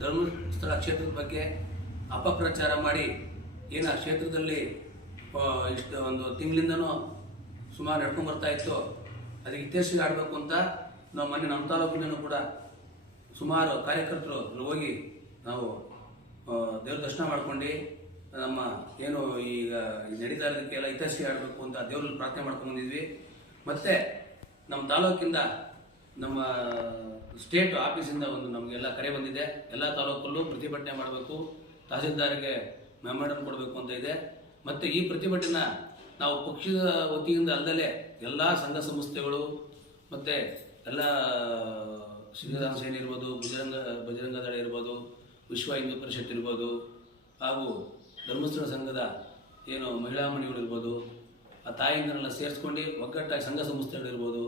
ಧರ್ಮಸ್ಥಳ ಕ್ಷೇತ್ರದ ಬಗ್ಗೆ ಅಪಪ್ರಚಾರ ಮಾಡಿ ಏನು ಆ ಕ್ಷೇತ್ರದಲ್ಲಿ ಇಷ್ಟು ಒಂದು ತಿಂಗಳಿಂದನೂ ಸುಮಾರು ನಡ್ಕೊಂಡು ಬರ್ತಾ ಇತ್ತು. ಅದಕ್ಕೆ ಇತ್ಯರ್ಥ ಆಡಬೇಕು ಅಂತ ನಾವು ಮೊನ್ನೆ ನಮ್ಮ ತಾಲೂಕಿನೂ ಕೂಡ ಸುಮಾರು ಕಾರ್ಯಕರ್ತರು ಹೋಗಿ ನಾವು ದೇವ್ರ ದರ್ಶನ ಮಾಡ್ಕೊಂಡು ನಮ್ಮ ಏನು ಈಗ ನಡೀತಾ ಇರೋದಕ್ಕೆಲ್ಲ ಇತಿಹಾಸಿಗೆ ಆಡಬೇಕು ಅಂತ ದೇವ್ರಲ್ಲಿ ಪ್ರಾರ್ಥನೆ ಮಾಡ್ಕೊಂಡು ಬಂದಿದ್ವಿ. ಮತ್ತು ನಮ್ಮ ತಾಲೂಕಿಂದ ನಮ್ಮ ಸ್ಟೇಟ್ ಆಫೀಸಿಂದ ಒಂದು ನಮಗೆಲ್ಲ ಕರೆ ಬಂದಿದೆ. ಎಲ್ಲ ತಾಲೂಕಲ್ಲೂ ಪ್ರತಿಭಟನೆ ಮಾಡಬೇಕು. ತಹಸೀಲ್ದಾರಿಗೆ ಮೆಮೊರಂ ಕೊಡಬೇಕು ಅಂತ ಇದೆ. ಮತ್ತು ಈ ಪ್ರತಿಭಟನೆ ನಾವು ಪಕ್ಷದ ವತಿಯಿಂದ ಅಲ್ಲದೆ ಎಲ್ಲ ಸಂಘ ಸಂಸ್ಥೆಗಳು ಮತ್ತು ಎಲ್ಲ ಶ್ರೀರಾಮ ಸೇನೆ ಇರ್ಬೋದು, ಬಜರಂಗ ಬಜರಂಗ ದಳ ಇರ್ಬೋದು, ವಿಶ್ವ ಹಿಂದೂ ಪರಿಷತ್ ಇರ್ಬೋದು, ಹಾಗೂ ಧರ್ಮಸ್ಥಳ ಸಂಘದ ಏನು ಮಹಿಳಾ ಮಣಿಗಳು ಇರ್ಬೋದು, ಆ ತಾಯಿಯನ್ನೆಲ್ಲ ಸೇರಿಸ್ಕೊಂಡು ಒಗ್ಗಟ್ಟಾಗಿ ಸಂಘ ಸಂಸ್ಥೆಗಳಿರ್ಬೋದು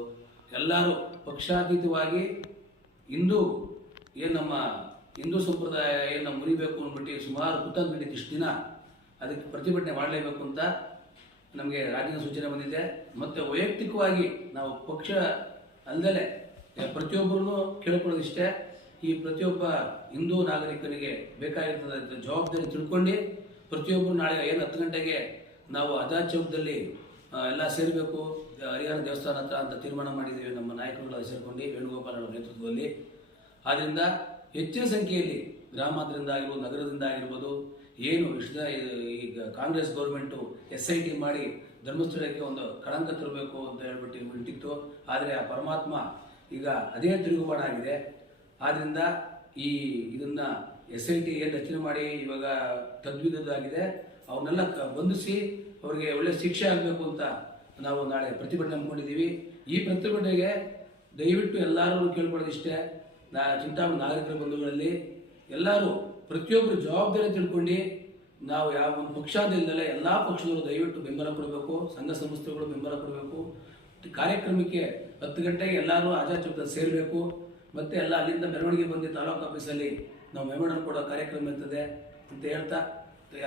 ಎಲ್ಲರೂ ಪಕ್ಷಾತೀತವಾಗಿ ಹಿಂದೂ ಏನು ನಮ್ಮ ಹಿಂದೂ ಸಂಪ್ರದಾಯ ಏನು ನಾವು ಮುರಿಬೇಕು ಅಂದ್ಬಿಟ್ಟು ಸುಮಾರು ನಡೀತು ಇಷ್ಟು ದಿನ ಅದಕ್ಕೆ ಪ್ರತಿಭಟನೆ ಮಾಡಲೇಬೇಕು ಅಂತ ನಮಗೆ ರಾಜ್ಯದ ಸೂಚನೆ ಬಂದಿದೆ. ಮತ್ತು ವೈಯಕ್ತಿಕವಾಗಿ ನಾವು ಪಕ್ಷ ಅಲ್ಲದೆ ಪ್ರತಿಯೊಬ್ಬರೂ ಕೇಳ್ಕೊಳ್ಳೋದಿಷ್ಟೇ. ಈ ಪ್ರತಿಯೊಬ್ಬ ಹಿಂದೂ ನಾಗರಿಕರಿಗೆ ಬೇಕಾಗಿರ್ತದ ಜವಾಬ್ದಾರಿ ತಿಳ್ಕೊಂಡು ಪ್ರತಿಯೊಬ್ಬರು ನಾಳೆ ಏನು ಹತ್ತು ಗಂಟೆಗೆ ನಾವು ಆಜಾದ್ ಚೌಕದಲ್ಲಿ ಎಲ್ಲ ಸೇರಬೇಕು. ಹರಿಹರ ದೇವಸ್ಥಾನ ಹತ್ರ ಅಂತ ತೀರ್ಮಾನ ಮಾಡಿದ್ದೇವೆ ನಮ್ಮ ನಾಯಕರುಗಳ ಹೆಸರುಕೊಂಡು ವೇಣುಗೋಪಾಲ್ ನೇತೃತ್ವದಲ್ಲಿ. ಆದ್ದರಿಂದ ಹೆಚ್ಚಿನ ಸಂಖ್ಯೆಯಲ್ಲಿ ಗ್ರಾಮಾಂತರದಿಂದ ಆಗಿರ್ಬೋದು, ನಗರದಿಂದ ಆಗಿರ್ಬೋದು, ಏನು ಇಷ್ಟ ಈಗ Congress government S I T ಮಾಡಿ ಧರ್ಮಸ್ಥಳಕ್ಕೆ ಒಂದು ಕಳಂಕ ತರಬೇಕು ಅಂತ ಹೇಳ್ಬಿಟ್ಟು ಇಟ್ಟಿತ್ತು ಆದರೆ ಆ ಪರಮಾತ್ಮ ಈಗ ಅದೇ ತಿರುಗುಬಾಣ ಆಗಿದೆ. ಆದ್ದರಿಂದ ಈ ಇದನ್ನ ಎಸ್ ಐ ಟಿ ಏನು ರಚನೆ ಮಾಡಿ ಇವಾಗ ತದ್ವಿಧದ್ದಾಗಿದೆ. ಅವನ್ನೆಲ್ಲ ಬಂಧಿಸಿ ಅವರಿಗೆ ಒಳ್ಳೆ ಶಿಕ್ಷೆ ಆಗಬೇಕು ಅಂತ ನಾವು ನಾಳೆ ಪ್ರತಿಭಟನೆ ಹಮ್ಮಿಕೊಂಡಿದ್ದೀವಿ ಈ ಪ್ರತಿಭಟನೆಗೆ ದಯವಿಟ್ಟು ಎಲ್ಲರೂ ಕೇಳ್ಕೊಳ್ಳೋದಿಷ್ಟೇ ನಾ ಚಿಂತಾಮ ನಾಗರಿಕರ ಬಂಧುಗಳಲ್ಲಿ ಎಲ್ಲರೂ ಪ್ರತಿಯೊಬ್ಬರು ಜವಾಬ್ದಾರಿ ತಿಳ್ಕೊಂಡು ನಾವು ಯಾವ ಒಂದು ಪಕ್ಷ ಎಲ್ಲ ಪಕ್ಷದವರು ದಯವಿಟ್ಟು ಬೆಂಬಲ ಕೊಡಬೇಕು. ಸಂಘ ಸಂಸ್ಥೆಗಳು ಬೆಂಬಲ ಕೊಡಬೇಕು. ಕಾರ್ಯಕ್ರಮಕ್ಕೆ ಹತ್ತು ಗಂಟೆಗೆ ಎಲ್ಲರೂ ಚೌಕದಲ್ಲಿ ಸೇರಬೇಕು. ಮತ್ತು ಎಲ್ಲ ಅಲ್ಲಿಂದ ಮೆರವಣಿಗೆ ಬಂದು ತಾಲೂಕು ಆಫೀಸಲ್ಲಿ ನಾವು ಮೆಮೊರಂ ಕೊಡೋ ಕಾರ್ಯಕ್ರಮ ಇರ್ತದೆ ಅಂತ ಹೇಳ್ತಾ,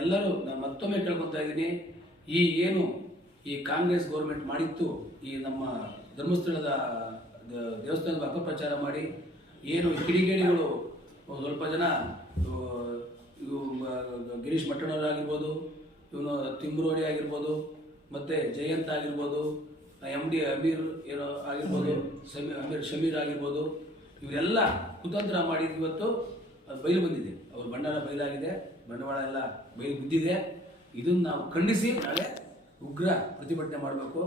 ಎಲ್ಲರೂ ನಾನು ಮತ್ತೊಮ್ಮೆ ಕೇಳ್ಕೊತಾ ಇದ್ದೀನಿ. ಈ ಏನು ಈ ಕಾಂಗ್ರೆಸ್ ಗೌರ್ಮೆಂಟ್ ಮಾಡಿತ್ತು, ಈ ನಮ್ಮ ಧರ್ಮಸ್ಥಳದ ದೇವಸ್ಥಾನದ ಅಪಪ್ರಚಾರ ಮಾಡಿ, ಏನು ಕಿಡಿಗೇಡಿಗಳು ಸ್ವಲ್ಪ ಜನ ಗಿರೀಶ್ ಮಟ್ಟಣ್ಣವರಾಗಿರ್ಬೋದು ಇವನು ತಿಂಬ್ರೋಡಿ ಆಗಿರ್ಬೋದು, ಮತ್ತು ಜಯಂತ್ ಆಗಿರ್ಬೋದು ಎಂ ಡಿ, ಅಮೀರ್ ಏನೋ ಆಗಿರ್ಬೋದು ಸಮೀರ್ ಅಮೀರ್ ಶಮೀರ್ ಆಗಿರ್ಬೋದು, ಇವರೆಲ್ಲ ಕುತಂತ್ರ ಮಾಡಿ ಇವತ್ತು, ಅದು ಬಯಲು ಬಂದಿದೆ. ಅವ್ರ ಬಂಡವಾಳ ಬಯಲಾಗಿದೆ ಬಂಡವಾಳ ಎಲ್ಲ ಬಯಲು ಬಿದ್ದಿದೆ. ಇದನ್ನು ನಾವು ಖಂಡಿಸಿ ನಾಳೆ ಉಗ್ರ ಪ್ರತಿಭಟನೆ ಮಾಡಬೇಕು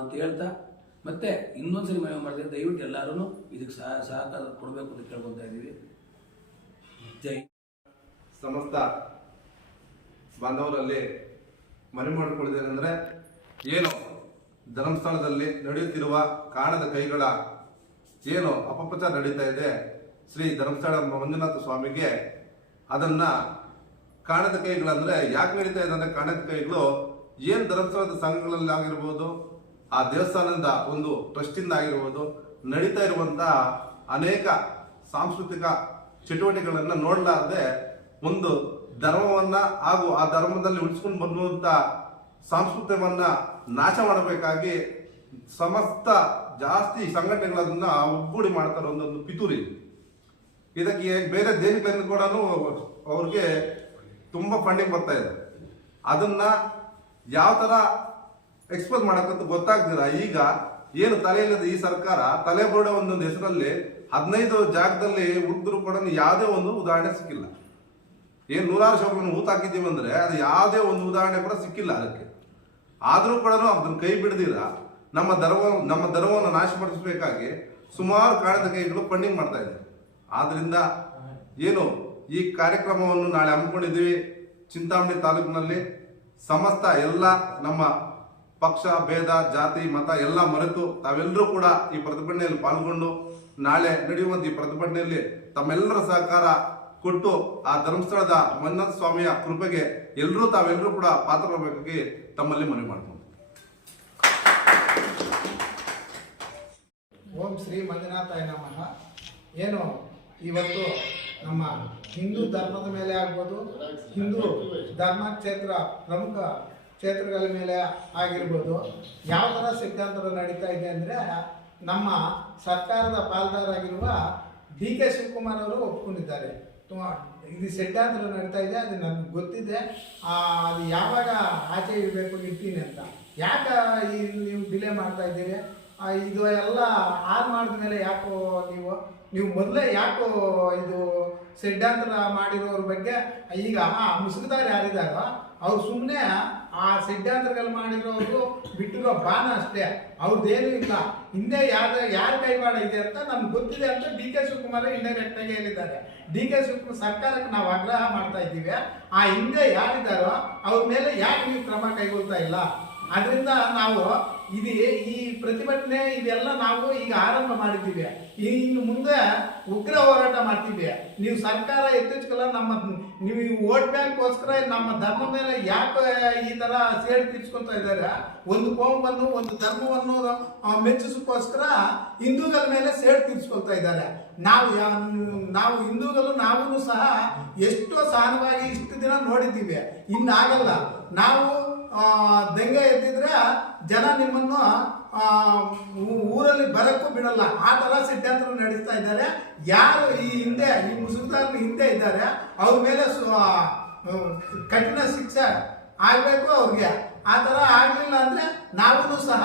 ಅಂತ ಹೇಳ್ತಾ, ಮತ್ತೆ ಇನ್ನೊಂದ್ಸರಿ ಮನವಿ ಮಾಡಿದ್ರೆ ದಯವಿಟ್ಟು ಎಲ್ಲರೂ ಇದಕ್ಕೆ ಸಹ, ಸಹಕಾರ ಕೊಡಬೇಕು ಅಂತ ಕೇಳ್ಕೊತಾ ಇದ್ದೀವಿ. ಜೈ. ಸಮಸ್ತ ಬಾಂಧವರಲ್ಲಿ ಮನವಿ ಅಂದರೆ, ಏನು ಧರ್ಮಸ್ಥಳದಲ್ಲಿ ನಡೆಯುತ್ತಿರುವ ಕಾಣದ ಕೈಗಳ ಏನು ಅಪಪ್ರಚಾರ ನಡೀತಾ ಇದೆ, ಶ್ರೀ ಧರ್ಮಸ್ಥಳ ಮಂಜುನಾಥ ಸ್ವಾಮಿಗೆ ಅದನ್ನ ಕಾಣದ ಕೈಗಳಂದರೆ ಯಾಕೆ ನಡೀತಾ ಇದೆ ಅಂದ್ರೆ ಕಾಣದ ಕೈಗಳು ಏನ್ ಧರ್ಮಸ್ಥಳದ ಸಂಘಗಳಲ್ಲಿ ಆಗಿರ್ಬೋದು, ಆ ದೇವಸ್ಥಾನದ ಒಂದು ಟ್ರಸ್ಟಿಂದ ಆಗಿರ್ಬೋದು, ನಡೀತಾ ಇರುವಂತ ಅನೇಕ ಸಾಂಸ್ಕೃತಿಕ ಚಟುವಟಿಕೆಗಳನ್ನ ನೋಡಲಾರದೆ ಒಂದು ಧರ್ಮವನ್ನ ಹಾಗೂ ಆ ಧರ್ಮದಲ್ಲಿ ಉಳಿಸ್ಕೊಂಡು ಬಂದಂತ ಸಂಸ್ಕೃತಿಯನ್ನ ನಾಶ ಮಾಡಬೇಕಾಗಿ ಸಮಸ್ತ ಜಾಸ್ತಿ ಸಂಘಟನೆಗಳನ್ನ ಒಗ್ಗೂಡಿ ಮಾಡ್ತಾರೆ ಒಂದೊಂದು ಪಿತೂರಿ. ಇದಕ್ಕೆ ಬೇರೆ ದೇಶಗಳಿಂದ ಕೂಡ ಅವ್ರಿಗೆ ತುಂಬಾ ಫಂಡಿಂಗ್ ಬರ್ತಾ ಇದೆ. ಅದನ್ನ ಯಾವ ತರ ಎಕ್ಸ್ಪೋಸ್ ಮಾಡಕ್ಕಂತ ಗೊತ್ತಾಗ್ದಿರ ಈಗ ಏನು ತಲೆಯಿಲ್ಲದ ಈ ಸರ್ಕಾರ, ತಲೆ ಬೋರ್ಡ ಒಂದೊಂದು ಹೆಸರಲ್ಲಿ ಹದಿನೈದು ಜಾಗದಲ್ಲಿ ಹುಡುಗರು ಕೂಡ ಯಾವುದೇ ಒಂದು ಉದಾಹರಣೆ ಸಿಕ್ಕಿಲ್ಲ. ಏನು ನೂರಾರು ಶವಗಳನ್ನು ಹೂತಾಕಿದ್ದೀವಿ ಅಂದ್ರೆ ಅದು ಯಾವುದೇ ಒಂದು ಉದಾಹರಣೆ ಕೂಡ ಸಿಕ್ಕಿಲ್ಲ ಅದಕ್ಕೆ. ಆದರೂ ಕೂಡ ಅದನ್ನು ಕೈ ಬಿಡದಿಲ್ಲ ನಮ್ಮ ದರವ, ನಮ್ಮ ಧರ್ಮವನ್ನು ನಾಶಪಡಿಸಬೇಕಾಗಿ ಸುಮಾರು ಕಾಣದ ಕೈಗಳು ಪಂಡಿಂಗ್ ಮಾಡ್ತಾ ಇದೆ. ಆದ್ದರಿಂದ ಏನು ಈ ಕಾರ್ಯಕ್ರಮವನ್ನು ನಾಳೆ ಹಮ್ಮಿಕೊಂಡಿದ್ದೀವಿ ಚಿಂತಾಮಣಿ ತಾಲೂಕಿನಲ್ಲಿ. ಸಮಸ್ತ ಎಲ್ಲ ನಮ್ಮ ಪಕ್ಷ, ಭೇದ, ಜಾತಿ, ಮತ ಎಲ್ಲ ಮರೆತು ತಾವೆಲ್ಲರೂ ಕೂಡ ಈ ಪ್ರತಿಭಟನೆಯಲ್ಲಿ ಪಾಲ್ಗೊಂಡು ನಾಳೆ ನಡೆಯುವಂತ ಈ ಪ್ರತಿಭಟನೆಯಲ್ಲಿ ತಮ್ಮೆಲ್ಲರ ಸಹಕಾರ ಕೊಟ್ಟು ಆ ಧರ್ಮಸ್ಥಳದ ಮಂಜುನಾಥ ಸ್ವಾಮಿಯ ಕೃಪೆಗೆ ಎಲ್ಲರೂ ತಾವೆಲ್ಲರೂ ಕೂಡ ಪಾತ್ರರಾಗಬೇಕಾಗಿ ತಮ್ಮಲ್ಲಿ ಮನವಿ ಮಾಡಿಕೊಂಡು. ಓಂ ಶ್ರೀ ಮಂಜುನಾಥಾಯ ಏನು, ಇವತ್ತು ನಮ್ಮ ಹಿಂದೂ ಧರ್ಮದ ಮೇಲೆ ಆಗ್ಬೋದು, ಹಿಂದೂ ಧರ್ಮ ಕ್ಷೇತ್ರ ಪ್ರಮುಖ ಕ್ಷೇತ್ರಗಳ ಮೇಲೆ ಆಗಿರ್ಬೋದು. ಯಾವ ಥರ ಸಿದ್ಧಾಂತರು ನಡೀತಾ ಇದೆ ಅಂದರೆ, ನಮ್ಮ ಸರ್ಕಾರದ ಪಾಲ್ದಾರಾಗಿರುವ ಡಿ ಕೆ ಶಿವಕುಮಾರ್ ಅವರು ಒಪ್ಕೊಂಡಿದ್ದಾರೆ. ಇದು ಸಿದ್ಧಾಂತರು ನಡೀತಾ ಇದೆ, ಅದು ನನಗೆ ಗೊತ್ತಿದೆ. ಅದು ಯಾವಾಗ ಆಚೆ ಇರಬೇಕು ಇರ್ತೀನಿ ಅಂತ. ಯಾಕೆ ನೀವು ಡಿಲೇ ಮಾಡ್ತಾ ಇದ್ದೀರಿ? ಇದು ಎಲ್ಲ ಆನ್ ಮಾಡಿದ್ಮೇಲೆ ಯಾಕೋ ನೀವು ನೀವು ಮೊದಲೇ ಯಾಕೋ ಇದು ಸಿದ್ಧಾಂತನ ಮಾಡಿರೋರ ಬಗ್ಗೆ ಈಗ ಆ ಮುಸುಗುದಾರ ಯಾರಿದಾರೋ ಅವ್ರು ಸುಮ್ಮನೆ ಆ ಸಿದ್ಧಾಂತಗಳು ಮಾಡಿರೋರು ಬಿಟ್ಟಿರೋ ಬಾನ ಅಷ್ಟೇ. ಅವ್ರದ್ದೇನು ಇಲ್ಲ. ಹಿಂದೆ ಯಾರ ಯಾರ ಕೈವಾಡ ಇದೆ ಅಂತ ನಮ್ಗೆ ಗೊತ್ತಿದೆ ಅಂತ ಡಿ ಕೆ ಶಿವಕುಮಾರ್ ಇಂಡೈರೆಕ್ಟ್ ಆಗಿ ಹೇಳಿದ್ದಾರೆ. ಡಿ ಕೆ ಶಿವಕುಮಾರ್ ಸರ್ಕಾರಕ್ಕೆ ನಾವು ಆಗ್ರಹ ಮಾಡ್ತಾ ಇದ್ದೀವಿ. ಆ ಹಿಂದೆ ಯಾರಿದ್ದಾರೋ ಅವ್ರ ಮೇಲೆ ಯಾಕೆ ನೀವು ಕ್ರಮ ಕೈಗೊಳ್ತಾ ಇಲ್ಲ? ಅದರಿಂದ ನಾವು ಇದು ಈ ಪ್ರತಿಭಟನೆ ಇದೆಲ್ಲ ನಾವು ಈಗ ಆರಂಭ ಮಾಡಿದ್ದೀವಿ. ಇನ್ನು ಮುಂದೆ ಉಗ್ರ ಹೋರಾಟ ಮಾಡ್ತೀವಿ. ನೀವು ಸರ್ಕಾರ ಎತ್ತಿಚ್ಕಲ್ಲ ನಮ್ಮ ನೀವು ವೋಟ್ ಬ್ಯಾಂಕ್ಗೋಸ್ಕರ ನಮ್ಮ ಧರ್ಮ ಮೇಲೆ ಯಾಕೆ ಈ ಥರ ಸೇಡ್ ತೀರ್ಸ್ಕೊತಾ ಇದ್ದಾರೆ? ಒಂದು ಕೋಮವನ್ನು ಒಂದು ಧರ್ಮವನ್ನು ಮೆಚ್ಚಿಸೋಕ್ಕೋಸ್ಕರ ಹಿಂದೂಗಳ ಮೇಲೆ ಸೇಡ್ ತೀರ್ಸ್ಕೊಳ್ತಾ ಇದ್ದಾರೆ. ನಾವು ನಾವು ಹಿಂದೂಗಳು ನಾವೂ ಸಹ ಎಷ್ಟೋ ಸಹನವಾಗಿ ಇಷ್ಟು ದಿನ ನೋಡಿದ್ದೀವಿ. ಇನ್ನಾಗಲ್ಲ ನಾವು ದಂಗೆ ಎದ್ದಿದ್ರೆ ಜನ ನಿಮ್ಮನ್ನು ಊರಲ್ಲಿ ಬರಕ್ಕೂ ಬಿಡಲ್ಲ. ಆ ಥರ ಸಿದ್ಧಾಂತ ನಡೆಸ್ತಾ ಇದ್ದಾರೆ. ಯಾರು ಈ ಹಿಂದೆ, ಈ ಮುಸುಲ್ದಾರ್ ಹಿಂದೆ ಇದ್ದಾರೆ, ಅವ್ರ ಮೇಲೆ ಕಠಿಣ ಶಿಕ್ಷೆ ಆಗಬೇಕು ಅವ್ರಿಗೆ. ಆ ಥರ ಆಗಲಿಲ್ಲ ಅಂದ್ರೆ ನಾವೂ ಸಹ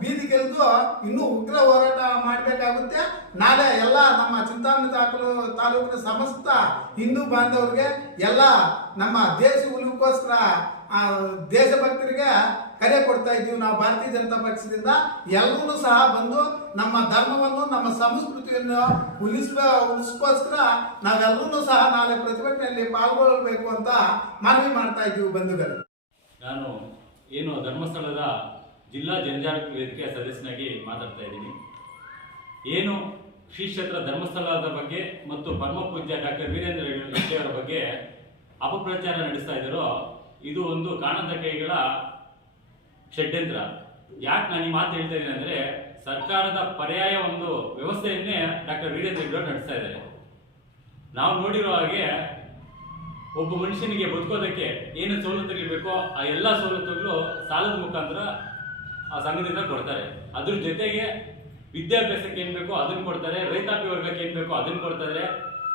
ಬೀದಿಗೆಲ್ದು ಇನ್ನೂ ಉಗ್ರ ಹೋರಾಟ ಮಾಡಬೇಕಾಗುತ್ತೆ. ನಾಳೆ ಎಲ್ಲ ನಮ್ಮ ಚಿಂತಾಮಣಿ ತಾಕಲು ತಾಲೂಕಿನ ಸಮಸ್ತ ಹಿಂದೂ ಬಾಂಧವರಿಗೆ ಎಲ್ಲ ನಮ್ಮ ದೇಶ ಉಳಿಗೋಸ್ಕರ ದೇಶಭಕ್ತರಿಗೆ ಕರೆ ಕೊಡ್ತಾ ಇದ್ದೀವಿ. ನಾವು ಭಾರತೀಯ ಜನತಾ ಪಕ್ಷದಿಂದ ಎಲ್ಲರೂ ಸಹ ಬಂದು ನಮ್ಮ ಧರ್ಮವನ್ನು, ನಮ್ಮ ಸಂಸ್ಕೃತಿಯನ್ನು ಉಳಿಸುವ ಉಳಿಸ್ಕೋಸ್ಕರ ನಾವೆಲ್ಲರೂ ಸಹ ನಾಳೆ ಪ್ರತಿಭಟನೆಯಲ್ಲಿ ಪಾಲ್ಗೊಳ್ಳಬೇಕು ಅಂತ ಮನವಿ ಮಾಡ್ತಾ ಇದ್ದೀವಿ ಬಂಧುಗಳು. ನಾನು ಏನು ಧರ್ಮಸ್ಥಳದ ಜಿಲ್ಲಾ ಜನಜಾಗೃತಿ ವೇದಿಕೆಯ ಸದಸ್ಯನಾಗಿ ಮಾತಾಡ್ತಾ ಇದ್ದೀನಿ. ಏನು ಶ್ರೀ ಕ್ಷೇತ್ರ ಧರ್ಮಸ್ಥಳದ ಬಗ್ಗೆ ಮತ್ತು ಪರಮ ಪೂಜ್ಯ ಡಾಕ್ಟರ್ ವೀರೇಂದ್ರ ಹೆಗ್ಗಡೆ ಅವರ ಬಗ್ಗೆ ಅಪಪ್ರಚಾರ ನಡೆಸ್ತಾ ಇದ್ದಾರೋ ಇದು ಒಂದು ಕಾಣದ ಕೈಗಳ ಷಡ್ಯಂತ್ರ. ಯಾಕೆ ನಾನು ಈ ಮಾತು ಹೇಳ್ತಾ ಇದ್ದೀನಿ ಅಂದ್ರೆ, ಸರ್ಕಾರದ ಪರ್ಯಾಯ ಒಂದು ವ್ಯವಸ್ಥೆಯನ್ನೇ ಡಾಕ್ಟರ್ ವೀರೇಂದ್ರ ಹೆಗ್ಗಡೆ ನಡೆಸ್ತಾ ಇದ್ದಾರೆ. ನಾವು ನೋಡಿರೋ ಹಾಗೆ, ಒಬ್ಬ ಮನುಷ್ಯನಿಗೆ ಬದುಕೋದಕ್ಕೆ ಏನು ಸವಲತ್ತುಗಳು ಬೇಕೋ ಆ ಎಲ್ಲ ಸವಲತ್ತುಗಳು ಸಾಲದ ಮುಖಾಂತರ ಆ ಸಂಘದಿಂದ ಕೊಡ್ತಾರೆ. ಅದ್ರ ಜೊತೆಗೆ ವಿದ್ಯಾಭ್ಯಾಸಕ್ಕೆ ಏನು ಬೇಕೋ ಅದನ್ನು ಕೊಡ್ತಾರೆ, ರೈತಾಪಿ ವರ್ಗಕ್ಕೆ ಏನು ಬೇಕೋ ಅದನ್ನು ಕೊಡ್ತಾರೆ.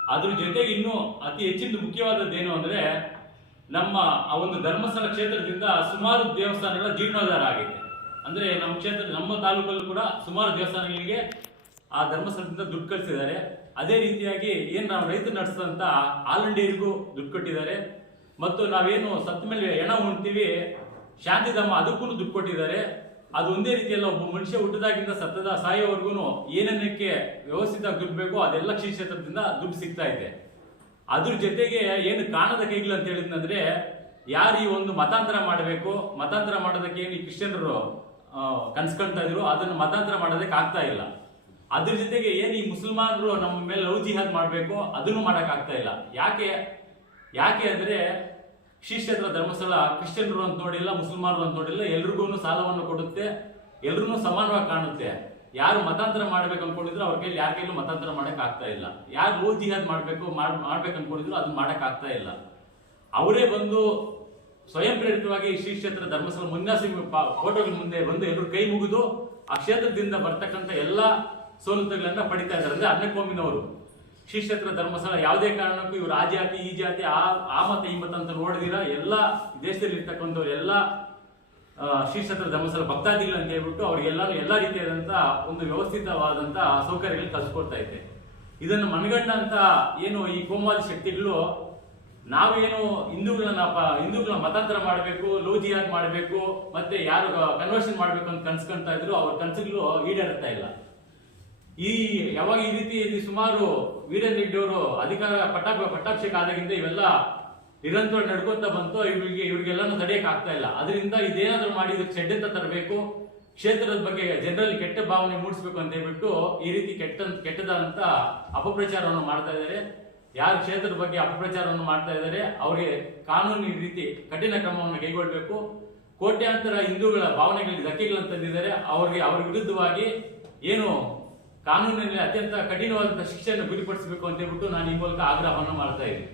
ಅದ್ರ ಜೊತೆಗೆ ಇನ್ನೂ ಅತಿ ಹೆಚ್ಚಿನ ಮುಖ್ಯವಾದದ್ದು ಏನು ಅಂದ್ರೆ ನಮ್ಮ ಆ ಒಂದು ಧರ್ಮಸ್ಥಳ ಕ್ಷೇತ್ರದಿಂದ ಸುಮಾರು ದೇವಸ್ಥಾನಗಳ ಜೀರ್ಣೋದ್ಧಾರ ಆಗಿದೆ ಅಂದ್ರೆ ನಮ್ಮ ಕ್ಷೇತ್ರ, ನಮ್ಮ ತಾಲೂಕಲ್ಲೂ ಕೂಡ ಸುಮಾರು ದೇವಸ್ಥಾನಗಳಿಗೆ ಆ ಧರ್ಮಸ್ಥಳದಿಂದ ದುಡ್ಡು ಕಳಿಸಿದ್ದಾರೆ ಅದೇ ರೀತಿಯಾಗಿ ಏನು ನಾವು ರೈತರು ನಡೆಸಿದಂತ ಆಲಂಡಿಯರಿಗೂ ದುಡ್ಡು ಕೊಟ್ಟಿದ್ದಾರೆ. ಮತ್ತು ನಾವೇನು ಸತ್ತ ಮೇಲೆ ಎಣ ಉಣ್ತೀವಿ ಶಾಂತಿಧಾಮ ಅದಕ್ಕೂ ದುಡ್ಡು ಕೊಟ್ಟಿದ್ದಾರೆ. ಅದು ಒಂದೇ ರೀತಿಯಲ್ಲ ಒಬ್ಬ ಮನುಷ್ಯ ಹುಟ್ಟದಾಗಿಂದ ಸತ್ತದ ಸಾಯೋವರೆಗೂ ಏನೇನಕ್ಕೆ ವ್ಯವಸ್ಥಿತ ದುಡ್ಡು ಬೇಕೋ ಅದೆಲ್ಲ ಕ್ಷೇತ್ರದಿಂದ ದುಡ್ಡು ಸಿಗ್ತಾ ಇದೆ. ಅದ್ರ ಜೊತೆಗೆ ಏನು ಕಾಣದ ಕೈಗಳು ಅಂತ ಹೇಳಿದ್ನಂದ್ರೆ, ಯಾರು ಈ ಒಂದು ಮತಾಂತರ ಮಾಡಬೇಕು, ಮತಾಂತರ ಮಾಡೋದಕ್ಕೆ ಏನು ಈ ಕ್ರಿಶ್ಚಿಯನರು ಕನ್ಸ್ಕೊಳ್ತಾ ಇದ್ರು, ಅದನ್ನು ಮತಾಂತರ ಮಾಡೋದಕ್ಕೆ ಆಗ್ತಾ ಇಲ್ಲ. ಅದ್ರ ಜೊತೆಗೆ ಏನು ಈ ಮುಸಲ್ಮಾನರು ನಮ್ಮ ಮೇಲೆ ಲವ್ ಜಿಹಾದ್ ಮಾಡಬೇಕು, ಅದನ್ನು ಮಾಡಕ್ ಆಗ್ತಾ ಇಲ್ಲ. ಯಾಕೆ ಯಾಕೆ ಅಂದ್ರೆ ಶ್ರೀ ಕ್ಷೇತ್ರ ಧರ್ಮಸ್ಥಳ ಕ್ರಿಶ್ಚಿಯನ್ರು ಅಂತ ನೋಡಿಲ್ಲ, ಮುಸಲ್ಮಾನರು ಅಂತ ನೋಡಿಲ್ಲ ಎಲ್ರಿಗೂ ಸಾಲವನ್ನು ಕೊಡುತ್ತೆ ಎಲ್ರೂ ಸಮಾನವಾಗಿ ಕಾಣುತ್ತೆ. ಯಾರು ಮತಾಂತರ ಮಾಡ್ಬೇಕು ಅನ್ಕೊಂಡಿದ್ರು ಅವ್ರ ಕೈಲಿ ಯಾರ ಕೈಲೂ ಮತಾಂತರ ಮಾಡಕ್ ಆಗ್ತಾ ಇಲ್ಲ. ಯಾರು ಲವ್ ಜಿಹಾದ್ ಮಾಡ್ಬೇಕು, ಮಾಡ್- ಮಾಡ್ಬೇಕು ಅನ್ಕೊಂಡಿದ್ರು ಅದನ್ನ ಮಾಡಕ್ ಆಗ್ತಾ ಇಲ್ಲ. ಅವರೇ ಬಂದು ಸ್ವಯಂ ಪ್ರೇರಿತವಾಗಿ ಶ್ರೀ ಕ್ಷೇತ್ರ ಧರ್ಮಸ್ಥಳ ಮುನ್ನಾಸಿ ಫೋಟೋಗಳ ಮುಂದೆ ಬಂದು ಎಲ್ಲರೂ ಕೈ ಮುಗಿದು ಆ ಕ್ಷೇತ್ರದಿಂದ ಬರ್ತಕ್ಕಂಥ ಎಲ್ಲ ಸವಲತ್ತುಗಳನ್ನ ಪಡಿತಾ ಇದ್ದಾರೆ. ಅಂದ್ರೆ ಅನ್ನಕೋಮಿನವರು ಶ್ರೀ ಕ್ಷೇತ್ರ ಧರ್ಮಸ್ಥಳ ಯಾವುದೇ ಕಾರಣಕ್ಕೂ ಇವರು ಆ ಜಾತಿ, ಈ ಜಾತಿ, ಆ ಆ ಮತ, ಈ ಮತ ಅಂತ ನೋಡಿದಿರ. ಎಲ್ಲ ದೇಶದಲ್ಲಿ ಇರ್ತಕ್ಕಂಥವ್ರು ಎಲ್ಲ ಆ, ಶ್ರೀ ಕ್ಷೇತ್ರ ಧರ್ಮಸ್ಥಳ ಭಕ್ತಾದಿಗಳು ಅಂತ ಹೇಳ್ಬಿಟ್ಟು ಅವ್ರಿಗೆಲ್ಲರೂ ಎಲ್ಲ ರೀತಿಯಾದಂಥ ಒಂದು ವ್ಯವಸ್ಥಿತವಾದಂಥ ಸೌಕರ್ಯಗಳು ಕಲ್ಸ್ಕೊಡ್ತಾ ಇದೆ ಇದನ್ನು ಮನಗಂಡಂತ ಏನು ಈ ಕೋಮಾದಿ ಶಕ್ತಿಗಳು ನಾವೇನು ಹಿಂದೂಗಳನ್ನ ಹಿಂದೂಗಳ ಮತಾಂತರ ಮಾಡಬೇಕು ಲೋಜಿಯಾಗಿ ಮಾಡಬೇಕು ಮತ್ತೆ ಯಾರು ಕನ್ವರ್ಷನ್ ಮಾಡಬೇಕು ಅಂತ ಕನ್ಸ್ಕೊಂತ ಇದ್ರು ಅವ್ರ ಕನಸುಗಳು ಈಡೇರ್ತಾ ಇಲ್ಲ. ಈ ಯಾವಾಗ ಈ ರೀತಿ ಸುಮಾರು ವೀರೇಂದ್ರ ರೆಡ್ಡಿ ಅವರು ಅಧಿಕಾರ ಪಟ್ಟಾಭ ಪಟ್ಟಾಭಿಷೇಕ ಆದಾಗಿಂದ ಇವೆಲ್ಲ ನಿರಂತರ ನಡ್ಕೊತಾ ಬಂತು, ಇವ್ರಿಗೆ, ಇವ್ರಿಗೆಲ್ಲಾನು ತಡೆಯಕ್ ಆಗ್ತಾ ಇಲ್ಲ. ಅದರಿಂದ ಇದೇನಾದ್ರೂ ಮಾಡಿ ಇದಕ್ಕೆ ಅಂತ ತರಬೇಕು. ಕ್ಷೇತ್ರದ ಬಗ್ಗೆ ಜನರಲ್ಲಿ ಕೆಟ್ಟ ಭಾವನೆ ಮೂಡಿಸ್ಬೇಕು ಅಂತ ಹೇಳ್ಬಿಟ್ಟು ಈ ರೀತಿ ಕೆಟ್ಟ ಕೆಟ್ಟದಂತ ಅಪಪ್ರಚಾರವನ್ನು ಮಾಡ್ತಾ ಇದ್ದಾರೆ. ಯಾರು ಕ್ಷೇತ್ರದ ಬಗ್ಗೆ ಅಪಪ್ರಚಾರವನ್ನು ಮಾಡ್ತಾ ಇದ್ದಾರೆ, ಅವರಿಗೆ ಕಾನೂನು ರೀತಿ ಕಠಿಣ ಕ್ರಮವನ್ನು ಕೈಗೊಳ್ಳಬೇಕು ಕೋಟ್ಯಾಂತರ ಹಿಂದೂಗಳ ಭಾವನೆಗಳಿಗೆ ಧಕ್ಕೆಗಳನ್ನು ತಂದಿದ್ದಾರೆ. ಅವರಿಗೆ, ಅವರ ವಿರುದ್ಧವಾಗಿ ಏನು ಕಾನೂನಿನಲ್ಲಿ ಅತ್ಯಂತ ಕಠಿಣವಾದಂತಹ ಶಿಕ್ಷೆಯನ್ನು ಗುರಿಪಡಿಸಬೇಕು ಅಂತ ಹೇಳ್ಬಿಟ್ಟು ನಾನು ಈ ಮೂಲಕ ಆಗ್ರಹವನ್ನು ಮಾಡ್ತಾ ಇದ್ದೀನಿ.